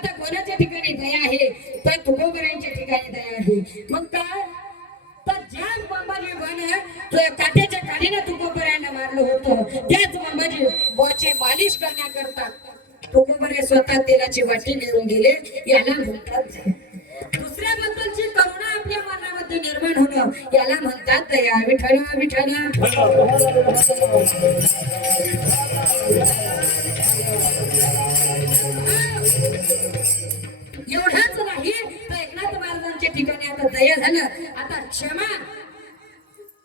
आता कोणाच्या ठिकाणी दया आहे तर तुकोबरायांच्या ठिकाणी दया आहे. मग काय तर ज्याच बाबाजी बन काट्याच्या काडीने तुकोबरायांना मारलं होतं त्याच बाबाजी बोचे मालिश करण्याकरता तुकोबरे स्वतः तेलाची वाटी घेऊन गेले. याला म्हणतात दुसऱ्या बद्दलची करुणा आपल्या मनामध्ये निर्माण होणं याला म्हणतात दया. विठ्ठला विठ्ठला एवढंच नाही तर एकनाथ महाराजांच्या ठिकाणी आता दया झालं. आता क्षमा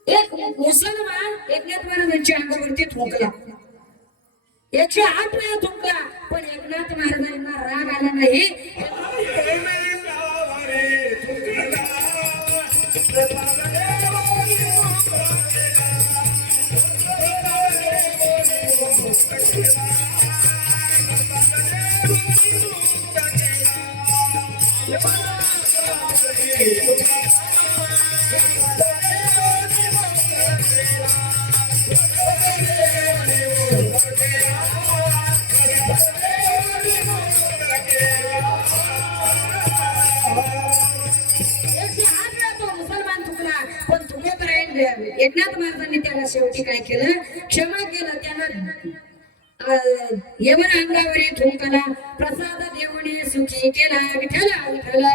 एक मुसलमान एकनाथ महाराजांच्या अंगावरती ठोकला 108 वेळा ठोकला पण एकनाथ महाराजांना राग आला नाही. एकनाथ महाराजांनी त्याला शेवटी काय केलं क्षमा केलं. त्याला यमन अंगावर थुंकला प्रसाद देऊने सुखी केला. विठ्ठला विठ्ठला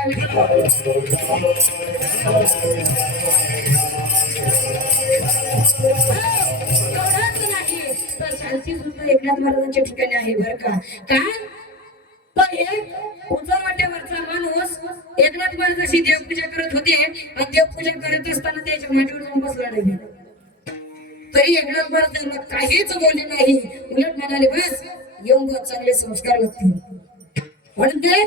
नाही तर शांती सुद्धा एकनाथ महाराजांच्या ठिकाणी आहे बरं का. काय तर एक उंचवाट्यावरचा माणूस एकनाथ महाराजांची देवपूजा करत होते आणि देवपूजा करत असताना त्याच्या मांडीवर जाऊन बसला नाही. तरी एकनाथ महाराजांना काहीच बोलले नाही. उलट म्हणाले बस येऊन बस चांगले संस्कार लागतील. म्हणजे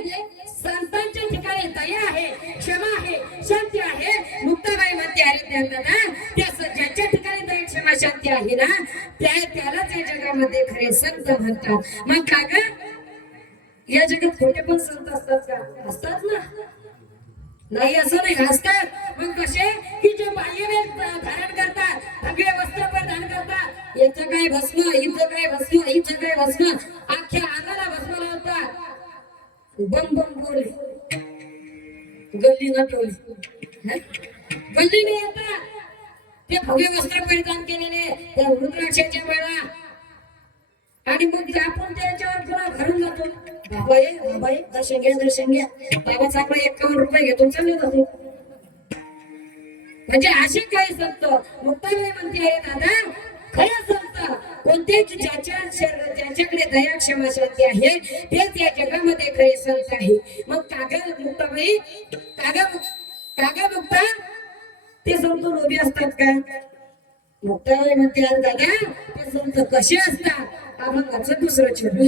संतांच्या ठिकाणी दया आहे क्षमा आहे शांती आहे. मुक्ताबाई म्हणते अरे त्यांना ना त्या ज्याच्या ठिकाणी दया क्षमा शांती आहे ना त्यालाच या जगामध्ये खरे संत म्हणतात. मग का ग या जगात खोटे पण संत असतात का? असतात ना. नाही असं नाही असतात. मग कसे की जे बाह्यवेश धारण करतात भगवे वस्त्र परिधान करतात. याचं काय भस्म हिचं काय भस्म हिचं काय भस्म अख्ख्या अंगाला भस्म लावतात. बम बम बोले गल्ली न टोले गल्ली नाही येतात. ते भगवे वस्त्र परिधान केलेले त्या रुद्राक्षाच्या वेळा आणि मग आपण त्याच्यावर पुन्हा भरून जातो. बाबाई दर्शन घ्या बाबा चांगला 51 रुपये घेतो चालले जातो. म्हणजे असे काही संत मुक्ताबाई म्हणते अरे दादा खरे संत कोणते की ज्याच्याकडे दया क्षमा शांती आहे तेच या जगामध्ये खरे संत आहे. मग कागा मुक्ताबाई कागा मुक्ता ते संत लोभी असतात का? मुक्ताबाई म्हणते अरे दादा ते संत कसे असतात अभंगाचं दुसरं छोटं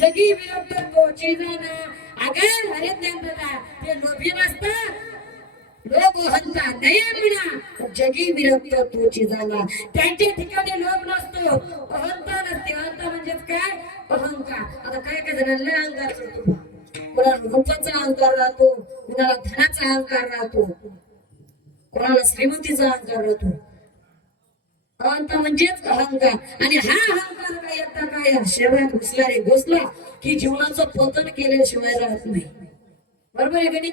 जगी विरुद्ध पोची जाणं अगं अरे ज्ञान दादा ते लोभी नसतात लोक हंता नये म्हणा जगी विरक्त तोची झाला. त्यांच्या ठिकाणी लोक नसतो, अहंता नसते. अहंता म्हणजेच काय? अहंकार. आता काय काय जणांना अहंकार करतो, कोणाला रूपाचा अहंकार राहतो, कोणाला धनाचा अहंकार राहतो, कोणाला श्रीमंतीचा अहंकार राहतो. अहंता म्हणजेच अहंकार. आणि हा अहंकार काय एकटा काय शरीरात घुसला रे घुसला की जीवनाचं पतन केल्याशिवाय राहत नाही. बरोबर आहे का नाही?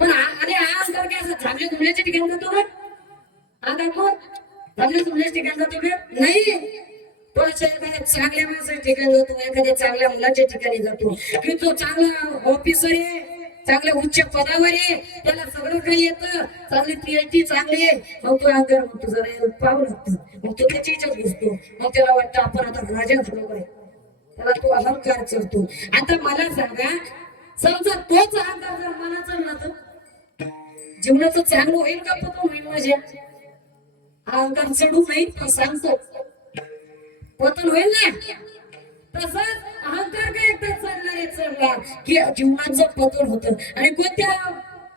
पण अरे हा अहंकार काय असं चांगल्या जुळल्याच्या ठिकाणी जातो का? हा दाखव चांगल्या जुळल्याच्या ठिकाणी जातो का? नाही. तो अशा एखाद्या चांगल्या माणसाच्या ठिकाणी जातो, एखाद्या चांगल्या मुलाच्या ठिकाणी जातो की तो चांगला ऑफिसर आहे, चांगल्या उच्च पदावर आहे, त्याला सगळं काही येतं, चांगली पीएचडी चांगली आहे. मग तो अहंकार म्हणतो जरा पाहू लागतो, मग तो त्याच्या इच्छाच घुसतो. मग त्याला वाटतं आपण आता राजा झालो काय, त्याला तो अहंकार करतो. आता मला सांगा, समजा तोच अहंकार जर मनाचा नव्हता, जीवनाचं चांगलं होईल का पतन होईल? माझ्या अहंकार चढू नाही पण सांगतो पतन होईल ना. तसंच अहंकार काय एकदा चढला की जीवनाचं पतन होतं. आणि कोणत्या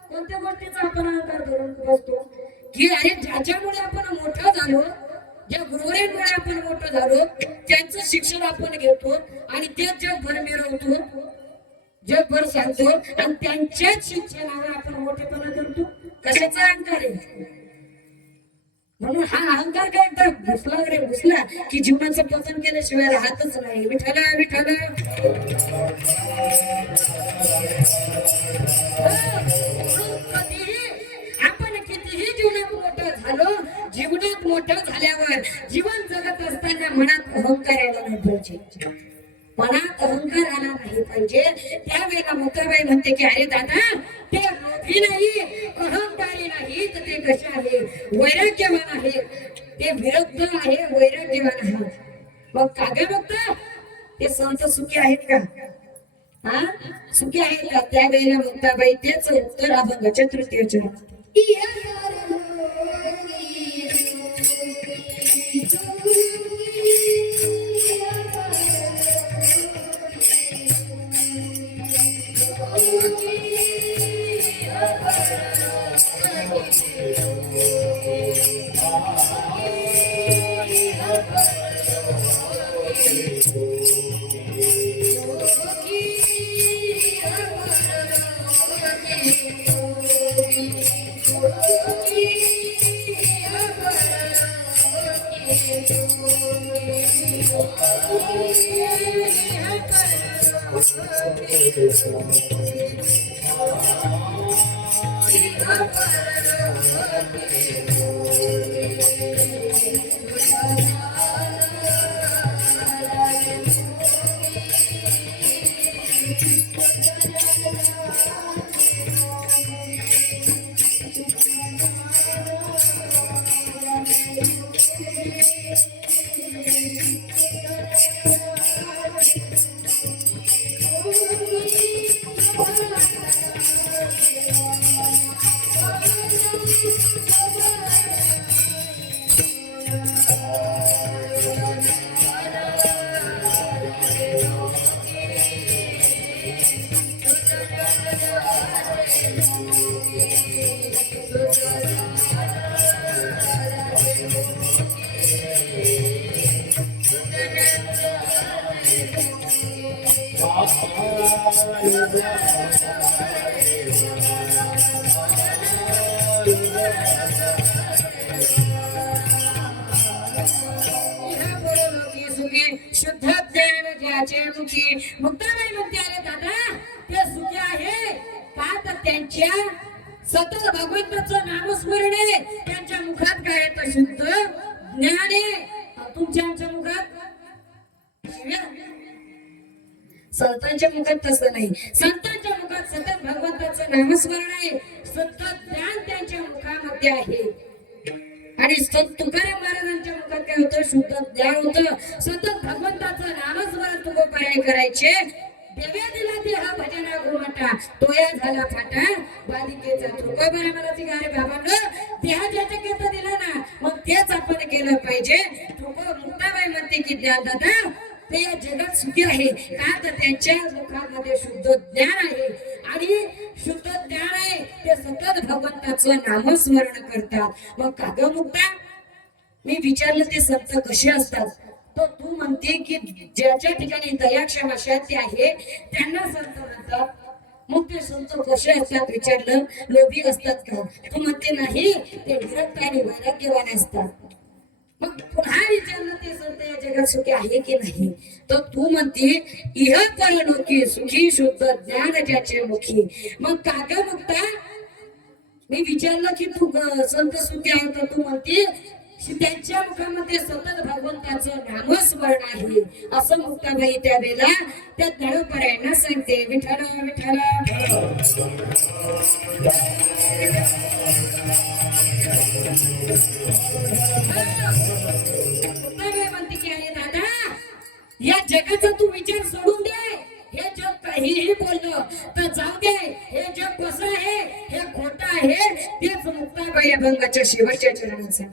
कोणत्या गोष्टीचा आपण अहंकार धरून बसतो की अरे ज्याच्यामुळे आपण मोठं झालो, ज्या गुरुवरांमुळे आपण मोठं झालो, त्यांचं शिक्षण आपण घेतो आणि तेच जगभर मिरवतो, जगभर सांगतो आणि त्यांच्याच शिक्षणावर आपण मोठेपणा करतो. कशाचा अहंकार आहे? म्हणून हा अहंकार काय एकदा घुसला रे घुसला की जीवनाचं पतन केल्याशिवाय राहतच नाही. विठ्ठल विठ्ठल कधीही आपण कितीही जीवनात मोठं झालो, जीवनात मोठं झाल्यावर जीवन जगत असताना मनात अहंकार यायला नाही पाहिजे. मनात अहंकार आला नाही पाहिजे. त्यावेळेला मुक्ताबाई म्हणते की अरे दादा, ते लोभी नाही, अहंकारी नाही, तर ते कसे आहे? वैराग्यवान आहे. ते विरुद्ध आहे, वैराग्यवान आहे. मग कागे बघता ते संत सुखी आहेत का? हा सुखी आहेत का? त्यावेळेला मुक्ताबाई तेच उत्तर अभंगाच्या तृतीयच्या शुद्ध ज्ञान ज्याचे मुखी. मुक्ताबाई म्हणते अरे दादा, ते सुखी आहे का तर त्यांच्या सतत भगवंताचं नामस्मरण आहे, त्यांच्या मुखात काय आहे? शुद्ध ज्ञान आहे. तुमच्या मुखात संतांच्या मुखात तसं नाही. संतांच्या मुखात सतत भगवंताचं नामस्मरण आहे, सतत ज्ञान त्यांच्या मुखामध्ये आहे. आणि तुकाराम महाराजांच्या मुखात काय होतं? शुद्ध ज्ञान होतं, सतत भगवंताचं नामस्मरण तुकोबाराय करायचे. देवे दिला देहा भजना घुमटा, तोया झाला फाटा बालिकेचा. तुकोबाराय म्हणायची गारे बाबांनो, देहा ज्याच्या केता दिला ना, मग तेच आपण केलं पाहिजे. मुक्ताबाई म्हणते की ज्ञानदाता ते या जगात सुखी आहे का तर त्यांच्या मुखामध्ये शुद्ध ज्ञान आहे. आणि शुद्ध ज्ञान आहे ते सतत भगवंताचं नामस्मरण करतात. मग का ग मुक्ता, मी विचारलं ते संत कसे असतात, तर तू म्हणते की ज्याच्या ठिकाणी दया क्षमा शांती आहे त्यांना संत म्हणतात. मग ते संत कसे असतात विचारलं, लोभी असतात का? तू म्हणते नाही, ते विरक्त आणि वैराग्यवान असतात. मग पुन्हा विचारलं ते संत या जगात सुखी आहे की नाही, तर तू म्हणते इह परलोकी सुखी शुद्ध ज्ञान ज्याचे मुखी. मग काग मुक्ता, मी विचारलं की तू संत सुखी आहे, तर तू म्हणते त्यांच्या मुखामध्ये सतत भगवंताचं नामस्मरण आहे. असं मुक्ताबाई त्यावेळेला त्या दळपऱ्यांना सांगते. विठ्ठल विठ्ठल मुक्ताबाई म्हणते की अरे दादा, या जगाचा तू विचार सोडून दे. हे जग काहीही बोललं तर जाऊ दे, हे जग कसं आहे, हे खोटं आहे. तेच मुक्ताबाई अभंगाच्या शेवटच्या चरणाचं